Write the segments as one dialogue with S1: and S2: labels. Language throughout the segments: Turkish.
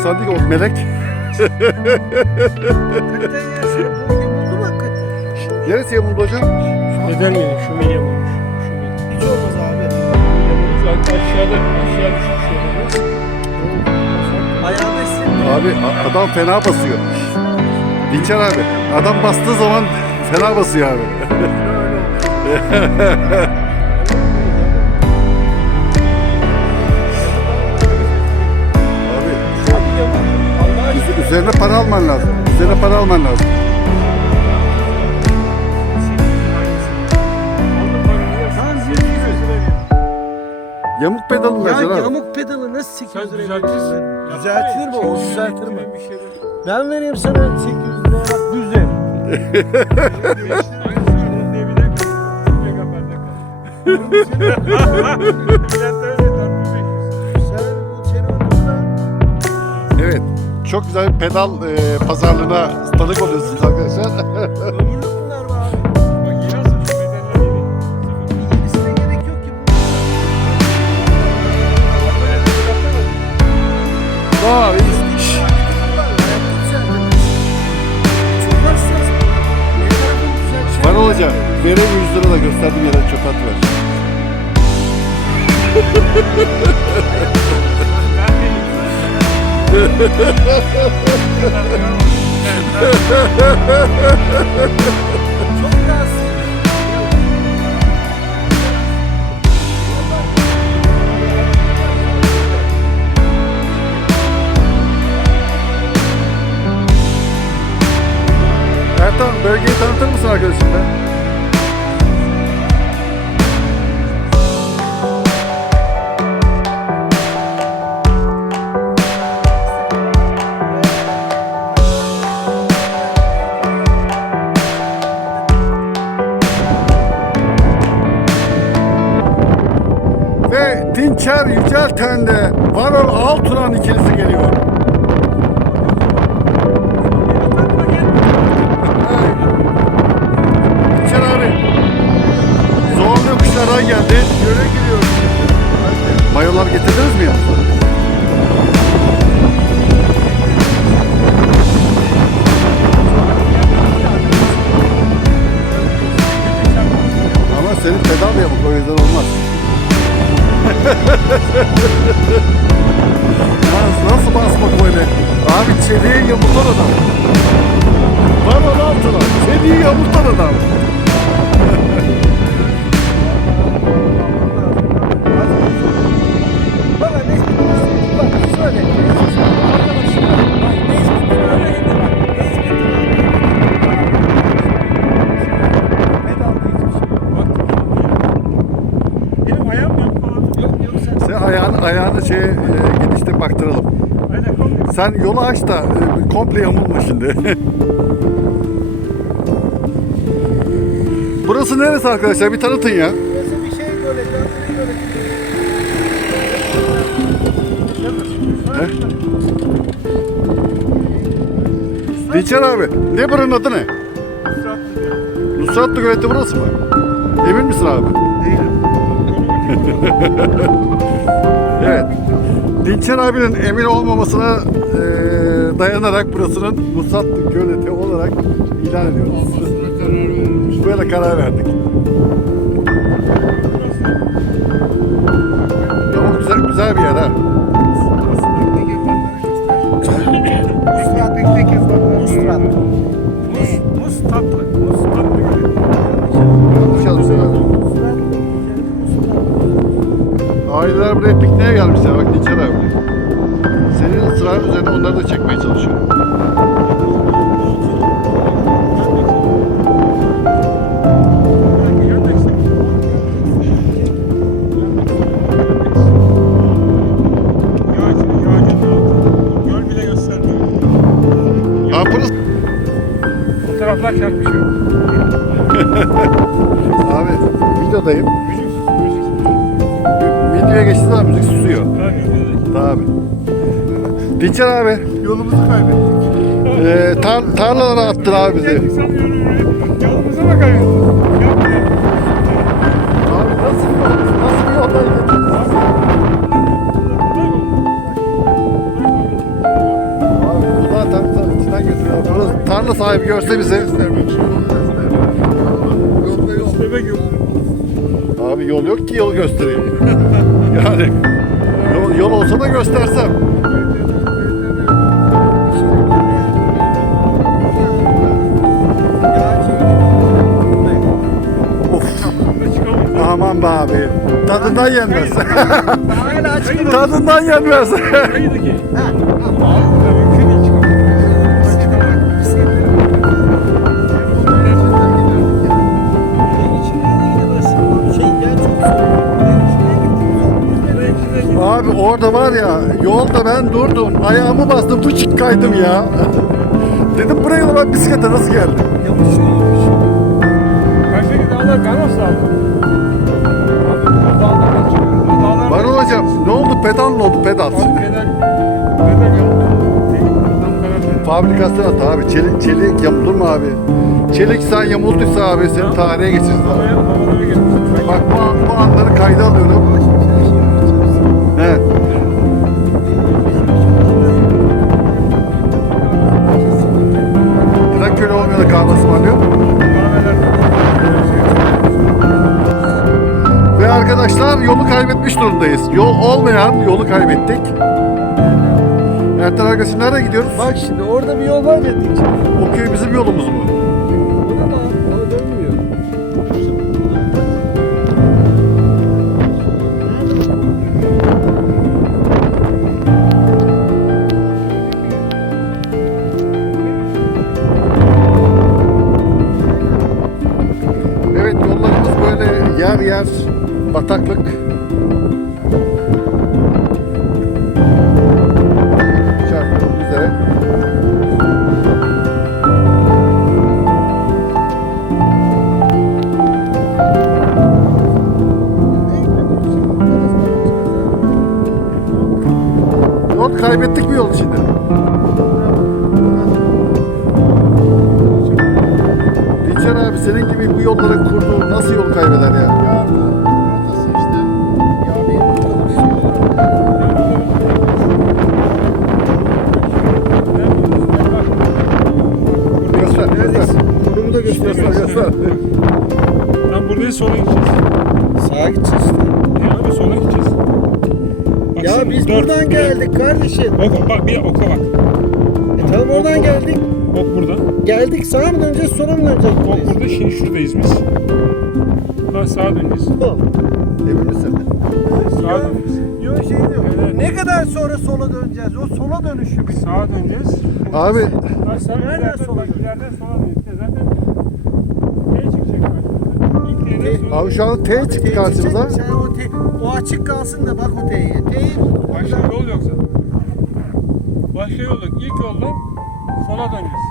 S1: İnsan değil o melek.
S2: Hakikaten ya senin bu yamuldu mu hakikaten?
S1: Neresi yamuldu hocam?
S3: Neden mi? Şu milyon olmuş. Şu milyon.
S2: Hiç olmaz abi.
S3: Zaten aşağıda aşağı düşmüş yani.
S2: Ayağını hissetmiyor.
S1: Abi adam fena basıyor. Dinçer abi. Adam bastığı zaman fena basıyor abi üzerine para alman lazım. Üzerine para alman lazım.
S3: Sen 800 lira ver.
S1: Yamuk pedalın
S2: Ya
S1: abi.
S2: yamuk pedalı nasıl 800
S3: Sen
S2: liraya
S3: düzeltirsin.
S2: Düzeltilir mi? O düzeltir mi?
S3: Bir şey.
S2: Ben vereyim sana 800 liraya bak düz ver.
S1: Çok güzel bir pedal e, pazarlığına tanık oluyorsunuz arkadaşlar.
S2: ömürlük bunlar be abi.
S3: Bak nasıl şu bedenler. Sıfır.
S2: Yenisine gerek yok ki.
S1: Abi. Şşş. Var olacak. Vereyim 100 lira da gösterdim yere çok at Ertan bölgeyi tanıtır mısın arkadaşım ben? Ve Dinçer Yücelten'de Varol Alturan ikilisi geliyor.
S2: Sen.
S1: Ayağını, ayağını şey e, gidişte baktıralım. Sen yolu aç da e, komple yamulma şimdi. Burası neresi arkadaşlar? Bir tanıtın ya.
S2: Burası bir şey böyle.
S1: Dinçer abi. Ne buranın adı ne? Nusratlı Göleti burası mı? Emin misin abi? evet. Dinçer abinin emin olmamasına e, dayanarak burasının Nusratlı Göleti olarak ilan ediyoruz. Böyle karar verdik. Ama güzel, güzel bir yer ha. Aileler buraya pikniğe gelmişler videoları da çekmeye çalışıyorum. Dinçer abi.
S3: Yolumuzu kaybettik.
S1: Ee, tar tarlalara attın abi bizi.
S3: Yolumuza mı kaybettik?
S1: Abi nasıl, nasıl bir yolda gittin? Abi bu da tam
S3: içinden getiriyor. Tarla sahibi görse bizi.
S1: Abi yol yok ki yol göstereyim. yani yol, yol olsa da göstersem. Be abi. Tadından yenmez. Tadından yenmez. Abi orada var ya yolda ben durdum ayağımı bastım fıçık kaydım ya. Dedim buraya ben bisiklete nasıl geldim?
S3: Karşıdaki dağlar Ganos Dağı. Abi
S1: hocam ne oldu pedal mı oldu pedal? Fabrikasyon hata abi çelik, çelik yamulur mu abi? Çelik sen yamulduysa abi seni tarihe geçeceğiz abi. Bak bu, an, bu anları kayda alıyorum. Yolu kaybetmiş durumdayız. Yol olmayan yolu kaybettik. Ertan arkadaşım nereye gidiyoruz?
S2: Bak şimdi orada bir yol var diyeceğim.
S1: O köy bizim yolumuz mu?
S3: Buradayız sola gideceğiz.
S2: Sağa gideceğiz işte.
S3: Ya abi sola gideceğiz. Bak
S2: Ya
S3: şimdi
S2: biz
S3: dört-
S2: buradan geldik kardeşim.
S3: Bak bak bir oka bak.
S2: E tamam oradan geldik.
S3: Ok burada.
S2: Geldik sağa mı döneceğiz sola mı döneceğiz?
S3: Ok burada. Şimdi şuradayız biz. Bak sağa döneceğiz.
S1: Emin misin?
S3: Sağa döneceğiz.
S2: Yok şey diyor.
S3: Evet.
S2: Ne kadar sonra sola döneceğiz? O sola dönüşü.
S3: Sağa döneceğiz.
S1: Abi
S3: Bak sen
S2: Nereden
S3: ileriden
S2: sola
S3: sola döneceğiz. Zaten ne çıkacak karşımıza? İlk yerden sola
S1: Abi şu an T çıktı karşımıza.
S2: Sen o, te, o açık kalsın da bak o T'ye. T'yi
S3: Başka yol yok zaten. Başka yol yok. İlk yoldan sola döneceğiz.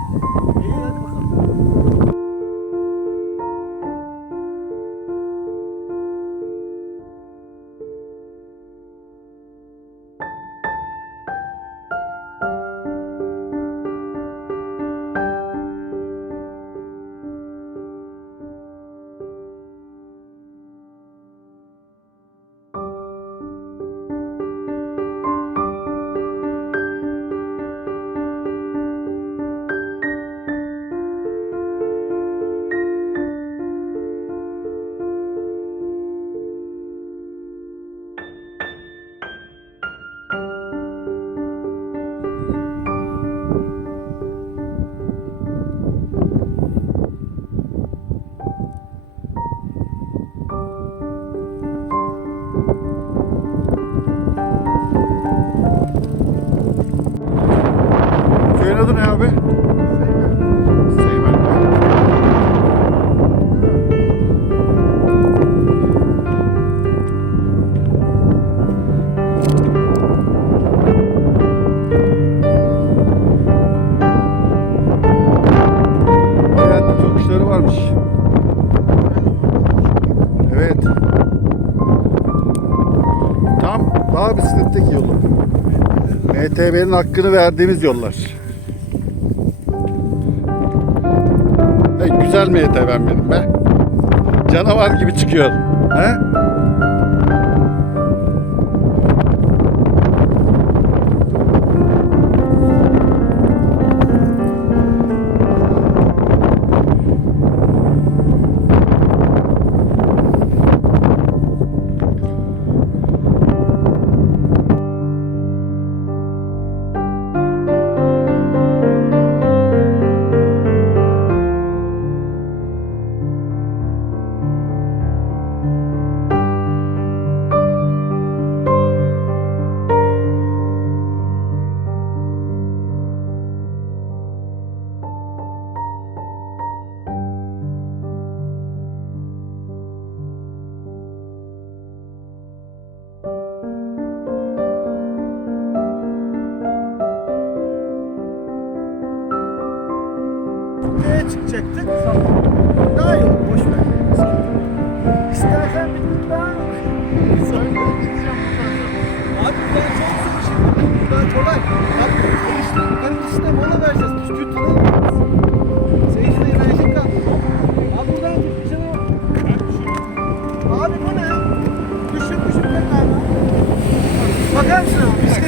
S1: Köyün adı ne abi? MTB'nin hakkını verdiğimiz yollar. Güzel MTB'm benim be. Canavar gibi çıkıyor.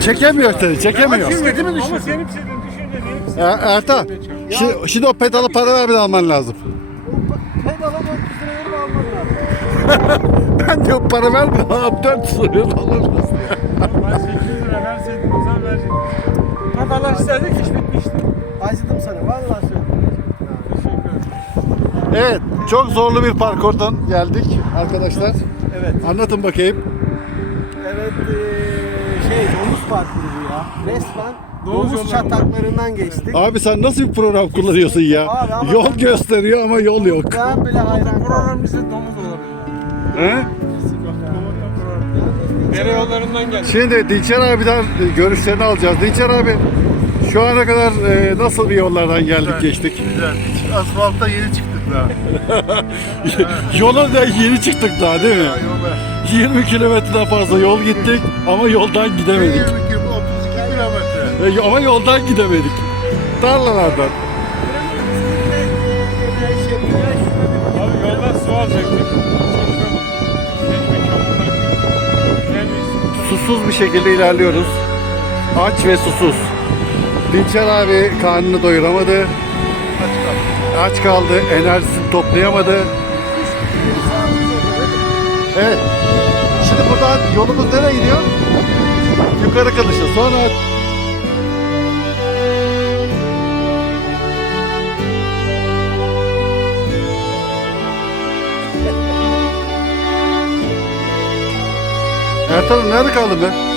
S1: Çekemiyor seni, çekemiyor.
S2: Bisikleti mi
S3: Ama
S2: düşürdün?
S3: senin istediğin düşünce benim
S1: Er- Ertan, şimdi, şimdi o pedala para vermeden alman lazım.
S2: O Pedala 400 lira verip alman lazım.
S1: Ben diyor para vermeden abi 400 liraya alırız.
S3: Ben Patalaşsaydık iş bitmişti.
S2: Acıdım sana. Vallahi söylüyorum.
S3: Teşekkür ederim.
S1: Evet, çok zorlu bir parkurdan geldik arkadaşlar.
S2: Evet.
S1: Anlatın bakayım.
S2: Evet şey domuz parkuru bu ya. Resmen
S3: Domuz
S2: domuz, çataklarından geçtik.
S1: Abi sen nasıl bir program kullanıyorsun ya?
S2: Abi
S1: Yol
S2: ben-
S1: gösteriyor ama yol yok.
S2: Ben bile hayran kaldım.
S3: Program bize domuz olabilir.
S1: He?
S3: Dere yollarından geldik.
S1: Şimdi Dinçer abiden görüşlerini alacağız. Dinçer abi şu ana kadar e, nasıl bir yollardan geldik geçtik?
S4: Güzel. Asfaltta yeni çıktık daha.
S1: Yola da yeni çıktık daha değil mi?
S4: Ya yola.
S1: 20 kilometreden fazla yol gittik ama yoldan
S4: 20
S1: gidemedik.
S4: kim 32 kilometre.
S1: E, ama yoldan gidemedik. Tarlalardan.
S3: Abi yoldan su alacaktık.
S1: Susuz bir şekilde ilerliyoruz. Aç ve susuz. Dinçer abi karnını doyuramadı. Aç kaldı, enerjisini toplayamadı. Evet. Şimdi buradan yolumuz nereye gidiyor? Yukarı Kılıç'a. Sonra Ertan'ım nerede kaldın be?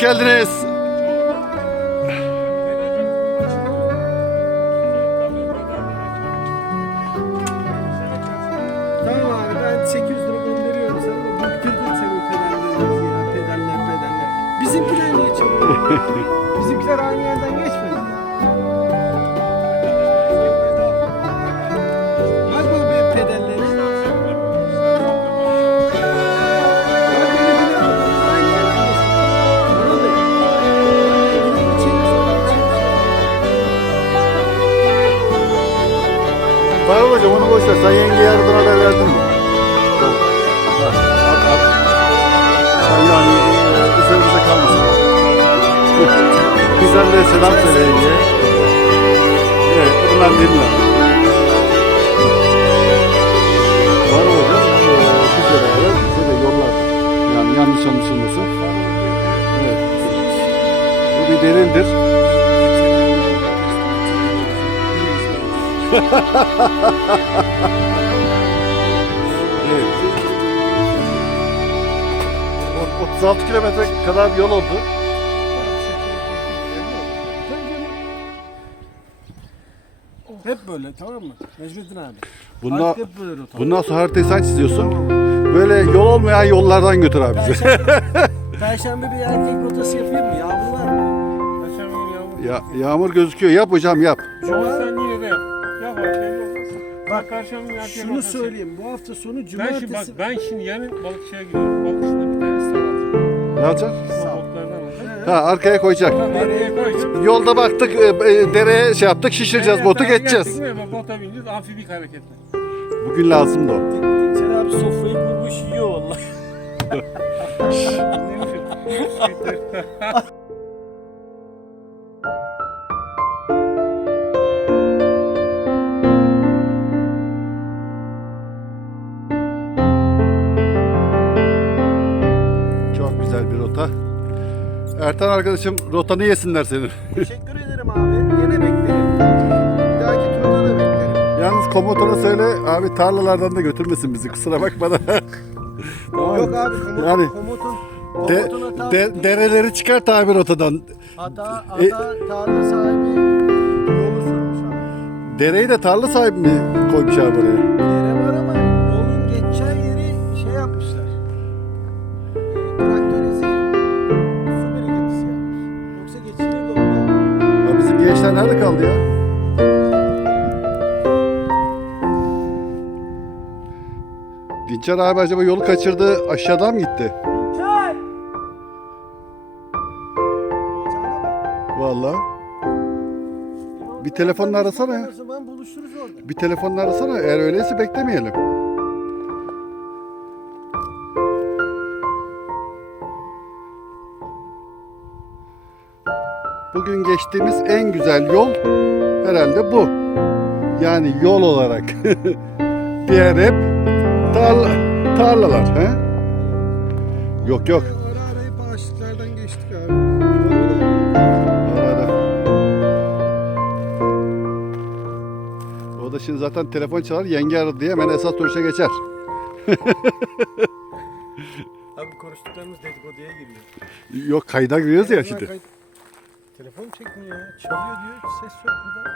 S1: Hoş geldiniz. Evet. O- 36 kilometre kadar bir yol oldu.
S2: Hep böyle tamam mı? Necmettin abi.
S1: Bundan,
S2: hep böyle rota.
S1: bundan sonra haritayı sen çiziyorsun. Böyle yol olmayan yollardan götür abi bizi.
S2: Perşembe, Perşembe bir erkek rotası yapayım mı? Yağmur var mı?
S3: Yaşam yağmur.
S1: ya, yağmur gözüküyor. Yap hocam yap.
S2: Cuma,
S3: sen yine Bak erkek
S2: şunu söyleyeyim. Bu hafta sonu
S3: Ben şimdi
S2: cumartesi...
S3: bak ben şimdi yarın balıkçıya gidiyorum. Balıkçıda bir tane sağ.
S1: Ne
S3: alacağım.
S1: Ha arkaya koyacak.
S3: Arkaya koyacağım.
S1: Yolda baktık e, e, dereye şey yaptık şişireceğiz botu geçeceğiz.
S3: Bota bineceğiz amfibik hareketler.
S1: Bugün lazımdı o.
S2: Dinçer abi sofrayı kurmuş yiyor vallahi.
S1: Ertan arkadaşım rotanı yesinler senin.
S2: Teşekkür ederim abi. Yine beklerim. Bir dahaki turda da beklerim.
S1: Yalnız komutana söyle abi tarlalardan da götürmesin bizi kusura bakma da. Tamam.
S2: Yok abi komut,
S1: Yani
S2: komutun,
S1: De, de- dereleri çıkart abi rotadan.
S2: hata,
S1: E-
S2: hata tarla sahibi yolu sürmüş abi.
S1: Dereyi de tarla sahibi mi koymuş abi oraya?
S2: Yere var ama yolun geçeceği yeri şey yapmışlar.
S1: Nerede kaldı ya? Dinçer abi acaba yolu kaçırdı aşağıdan mı gitti?
S2: Bak.
S1: Vallahi. Bir telefonla arasana ya.
S2: O zaman buluşuruz orada.
S1: Bir telefonla arasana. Eğer öyleyse beklemeyelim. Bugün geçtiğimiz en güzel yol herhalde bu. Yani yol olarak. Diğer hep tarla, tarlalar. He? Yok yok.
S2: Ara arayıp ağaçlardan geçtik abi.
S1: Ara ara. O da şimdi zaten telefon çalar yenge aradı diye hemen esas duruşa geçer.
S2: Abi konuştuklarımız dedikoduya giriyor.
S1: Yok kayda giriyoruz ya şimdi.
S2: Telefon çekmiyor ya. Çalıyor diyor. Ses yok burada.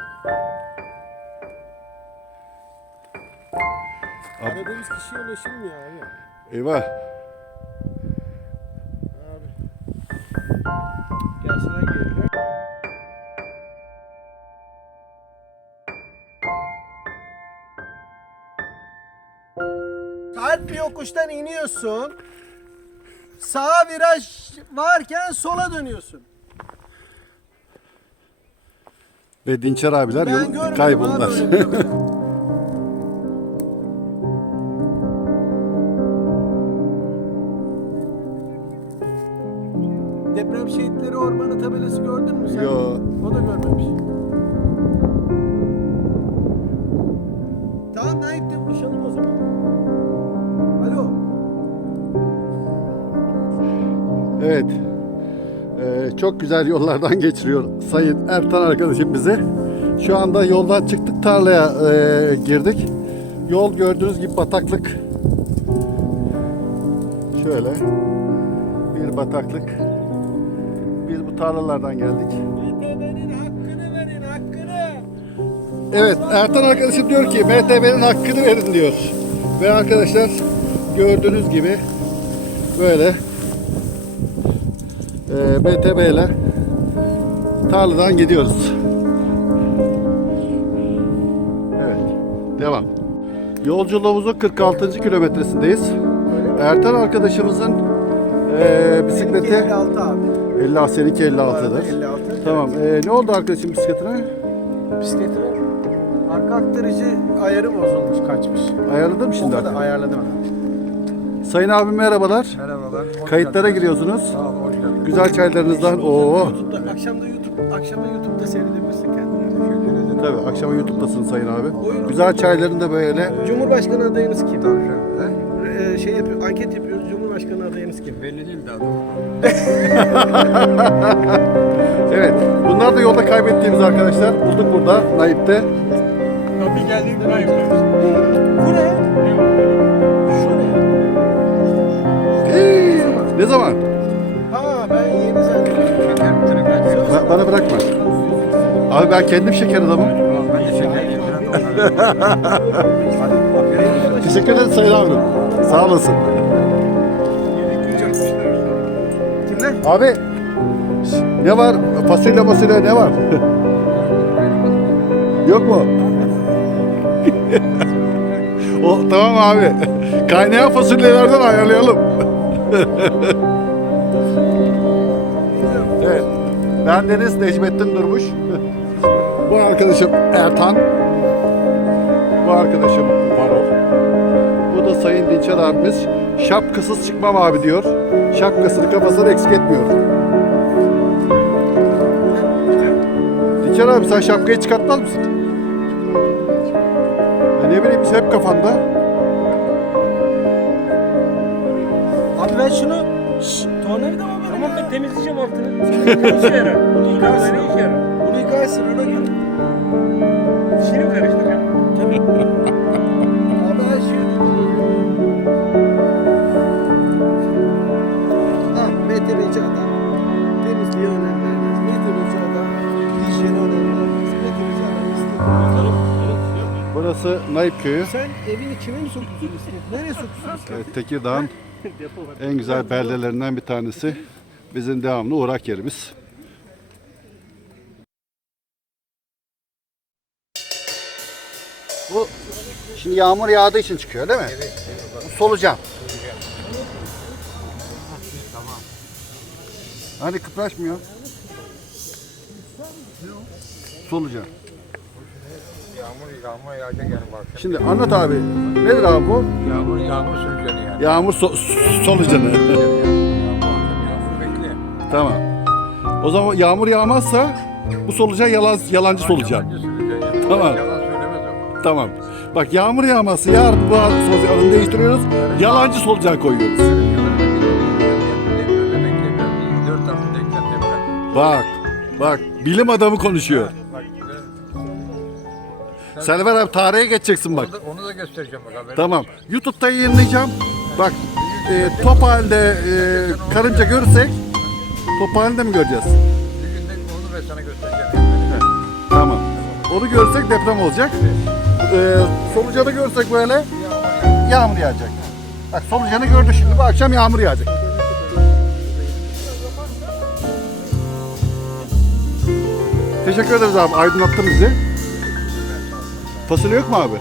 S1: Abi-
S2: Aradığımız kişiye ulaşılmıyor abi.
S1: Eyvah.
S2: Abi. Gelsinler geliyor. Sert bir yokuştan iniyorsun. Sağa viraj varken sola dönüyorsun.
S1: Ve Dinçer abiler yol
S2: görmedim
S1: kayboldular.
S2: abi öyle bir. Deprem şehitleri ormanı tabelası gördün mü sen?
S1: Yo. Çok güzel yollardan geçiriyor Sayın Ertan arkadaşım bizi. Şu anda yoldan çıktık tarlaya e, girdik. Yol gördüğünüz gibi bataklık. Şöyle bir bataklık. Biz bu tarlalardan geldik.
S2: MTV'nin hakkını verin hakkını.
S1: Evet Ertan arkadaşım diyor ki MTV'nin hakkını verin diyor. Ve arkadaşlar gördüğünüz gibi böyle e, MTV ile tarladan gidiyoruz. Evet devam. Yolculuğumuzun 46. kilometresindeyiz. Ertan arkadaşımızın e, bisikleti
S2: 56 abi.
S1: 50 seninki 56'dır.
S2: 56.
S1: Tamam. E, ne oldu arkadaşım bisikletine?
S2: Bisikletimin arka aktarıcı ayarı bozulmuş kaçmış.
S1: Ayarladın mı
S2: O
S1: şimdi?
S2: kadar
S1: artık?
S2: ayarladım.
S1: Sayın abim merhabalar.
S2: Merhabalar.
S1: Kayıtlara giriyorsunuz.
S2: Sağ ol, hoş geldin.
S1: Güzel çaylarınızdan. Oo.
S2: YouTube'da, akşam da YouTube, akşama YouTube'da seyredebilirsin kendini.
S1: Tabii akşama YouTube'dasın Sayın abi.
S2: Buyurun.
S1: Güzel çayların da böyle.
S2: Cumhurbaşkanı adayınız kim? Ee, şey yapıyor, anket yapıyoruz. Cumhurbaşkanı adayınız kim?
S5: Belli değil daha.
S1: Evet. Bunlar da yolda kaybettiğimiz arkadaşlar. Bulduk burada Naip'te.
S3: Ben yapıyorum.
S2: Bu ne? Şu ne?
S1: Ne zaman? Bana bırakma. Abi ben kendim şeker adamım.
S5: Ben de şeker
S1: Teşekkür ederim Sayın abi. Sağ olasın.
S2: Kimler?
S1: Abi ne var? Fasulye fasulye ne var? Yok mu? o tamam abi. Kaynayan fasulyelerden ayarlayalım. Ben Deniz Necmettin Durmuş. Bu arkadaşım Ertan. Bu arkadaşım Marol. Bu da Sayın Dinçer abimiz. Şapkasız çıkmam abi diyor. Şapkasını kafasını eksik etmiyor. Dinçer abi sen şapkayı çıkartmaz mısın? Ya ne bileyim biz hep kafanda.
S2: Abi ben şunu... Şşş, tornavida mı
S3: ben temizleyeceğim altını. Ne işe yarar? Bunu yıkamada ne işe yarar?
S2: Bunu yıkarsın ona göre.
S3: Dişini mi karıştıracağım?
S2: Abi her şey... Ha, meteoroloji adam. Temizliğe önem vermez. Meteoroloji adam. Hijyene önem vermez. Meteoroloji adam istiyor.
S1: Burası Naip Köyü.
S2: Sen evini kime mi sokuyorsun? Nereye sokuyorsun İsmet?
S1: Evet, Tekirdağ'ın en güzel beldelerinden bir tanesi. Bizim devamlı uğrak yerimiz. Bu şimdi yağmur yağdığı için çıkıyor değil mi? Bu solucan. Kıpraşmıyor. Solucan.
S5: Yağmur yağmur yağacak yani bak.
S1: Şimdi anlat abi. Nedir abi bu?
S5: Yağmur yağmur sürüceni yani.
S1: Yağmur so- solucanı. Tamam. O zaman yağmur yağmazsa bu solucan yalan, yalancı solucan. Tamam.
S5: Yalan söylemez o.
S1: Tamam. Bak yağmur yağmazsa yarın bu solucanı değiştiriyoruz. Yalancı solucan koyuyoruz. Bak. Bak bilim adamı konuşuyor.
S5: Bak
S1: Selver abi tarihe geçeceksin bak.
S5: onu da, onu da göstereceğim bak haberin
S1: Tamam.
S5: olsun.
S1: YouTube'da yayınlayacağım. Bak e, top halinde e, karınca görürsek top halinde mi göreceğiz?
S5: Bir günde onu ben sana göstereceğim.
S1: Tamam. Onu görsek deprem olacak. E, solucanı görsek böyle yağmur yağacak. Bak solucanı gördü şimdi bu akşam yağmur yağacak. Teşekkür ederiz abi aydınlattın bizi. Fasulye yok mu abi?